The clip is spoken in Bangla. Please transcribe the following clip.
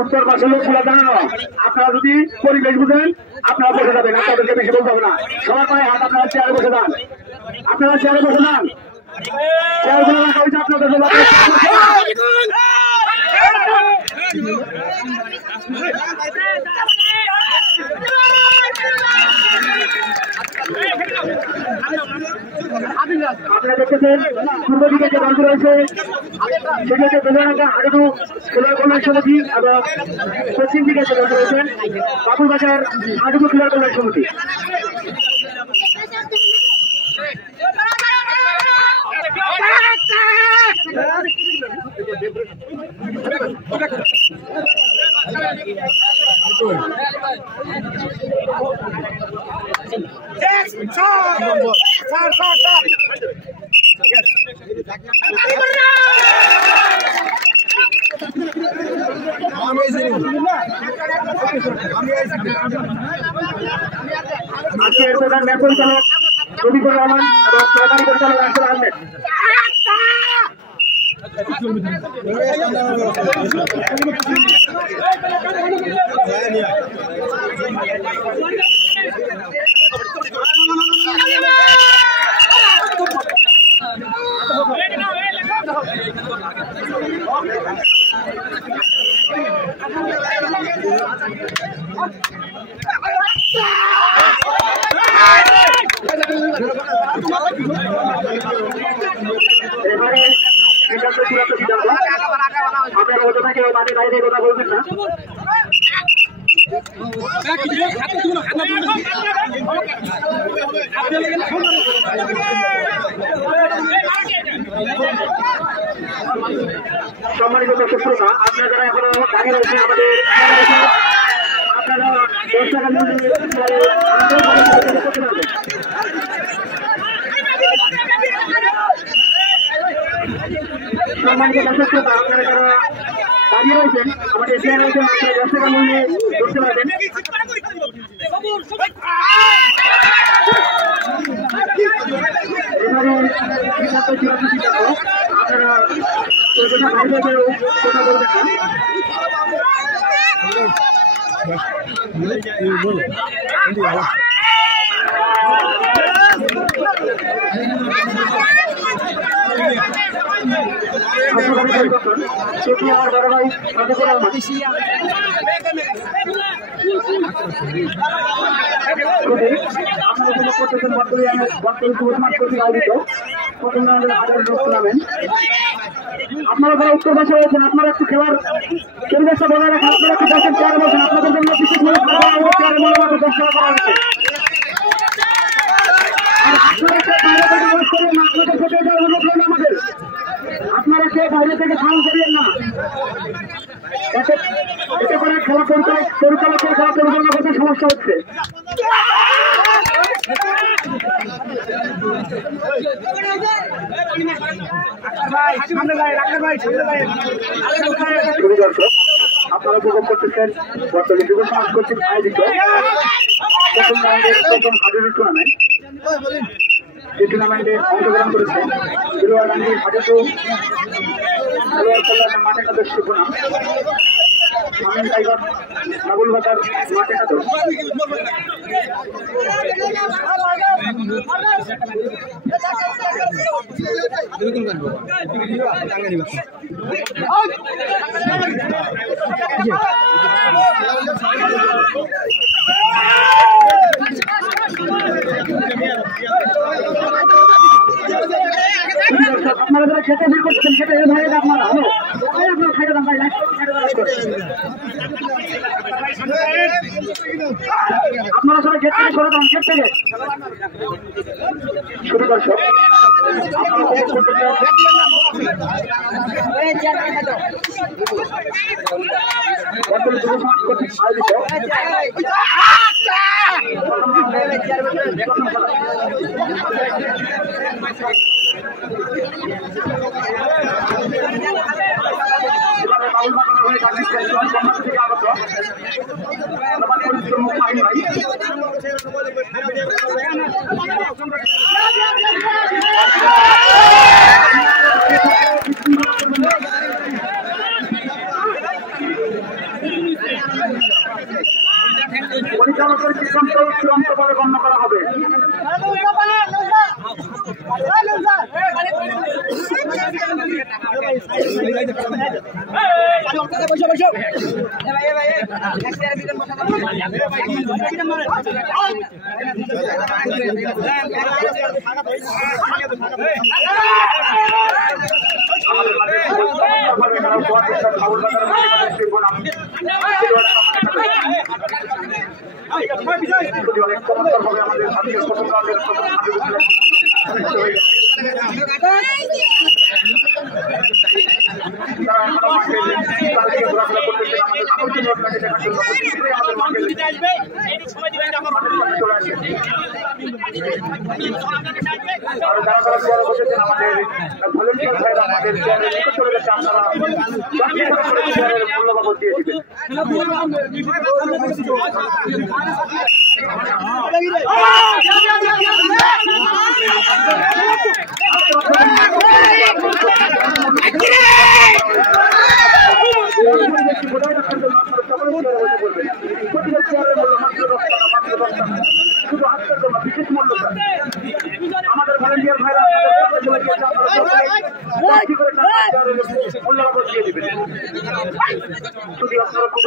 উত্তর পাশে লোক খোলা দাঁড়ানো। আপনারা যদি পরিবেশ বুঝেন আপনারা বসে যাবেন, আপনাদেরকে বেশি বলতে হবে না। সবার পায়ে হাত, আপনারা চেয়ারে বসে যান, আপনারা চেয়ারে বসে যান। চেয়ার গুলো রাখা হয়েছে আপনাদের জন্য। আপনারা দেখতেছেন পূর্ব দিকে যে দলটি রয়েছে সেটি হচ্ছে বেলুরাঙ্গা হাডুডু খেলার কল্যাণ সমিতি এবং পশ্চিম দিকে যে দলটি রয়েছেন বাবুরবাজার হাডুডু খেলার কল্যাণ সমিতি। আজকের প্রধান ম্যাচ পরিচালক রবিকুর রহমান এবং সহকারী পরিচালক রাসেল আহমেদ। আপনারা ওটা কেউ মাঠে বাইরে কথা বলবেন না। সম্মানিত দর্শক শ্রোতা, আপনারা যারা এখনো দাঁড়িয়ে রয়েছেন আমাদের আপনারা 10 টাকা সম্মানিত দর্শক শ্রোতা, আপনারা যারা দাঁড়িয়ে রয়েছেন আমাদের চেয়ার রয়েছেন আপনারা 10 টাকা মূল্যে করতে পারবেন। আপনারা বাইরে কথা বলবেন না। সেটি আমার বড় ভাই আপনারা যারা উত্তর পাশে রয়েছেন আপনারা একটু খেলার পরিবেশটা বজায় রাখেন। আপনারা একটু দেখেন চেয়ারে বলছেন, আপনাদের জন্য কিছু চেয়ারে মূল্যবান 10 টাকা করা হচ্ছে। আপনারা কেউ বাইরে থেকে সাউন্ড করিয়েন না, এতে করে খেলা পরিচালকের খেলা পরিচালনা করতে সমস্যা হচ্ছে। আপনারা উপভোগ করতেছেন বর্তমানে যুব সমাজ কর্তৃক আয়োজিত প্রথম রাউন্ডের প্রথম হাডুডু টুর্নামেন্ট। যে টুর্নামেন্টে অংশগ্রহণ করেছে বিলুয়ারাঙ্গি হাডুডু খেলোয়াড় কল্যাণ মাঠে কাদের শিবনাম শামীম টাইগার বাবুলবাজার মাঠে কাদের। আপনারা যারা খেতে বের করছেন খেতে ভাই আপনারা আপনারা খাইতে দাম ভাই আপনারা সবাই খেতে করে দাম খেতে শুরু করছো। বাবুল বাগানের হয়ে গাড়ি থেকে আগত পরিশ্রম মাহিন ভাই পরিচালকের সিদ্ধান্ত চূড়ান্ত বলে গণ্য করা হবে। অনেক চমৎকার ভাবে আমাদের ভারতীয় প্রথমরাজের ভলেন্টিয়ার ভাইরা আমাদের চেয়ারের নিকট চলে গেছে। আপনারা চেয়ারের মূল্যবাবদ দিয়ে দিবেন। প্রতিটা চেয়ারের মূল্য মাত্র 10 টাকা, মাত্র 10 টাকা, শুধু আজকের জন্য বিশেষ মূল্য। আমাদের ভলেন্টিয়ার ভাইরা মূল্যবাবদ দিয়ে দিবেন। যদি আপনারা খুব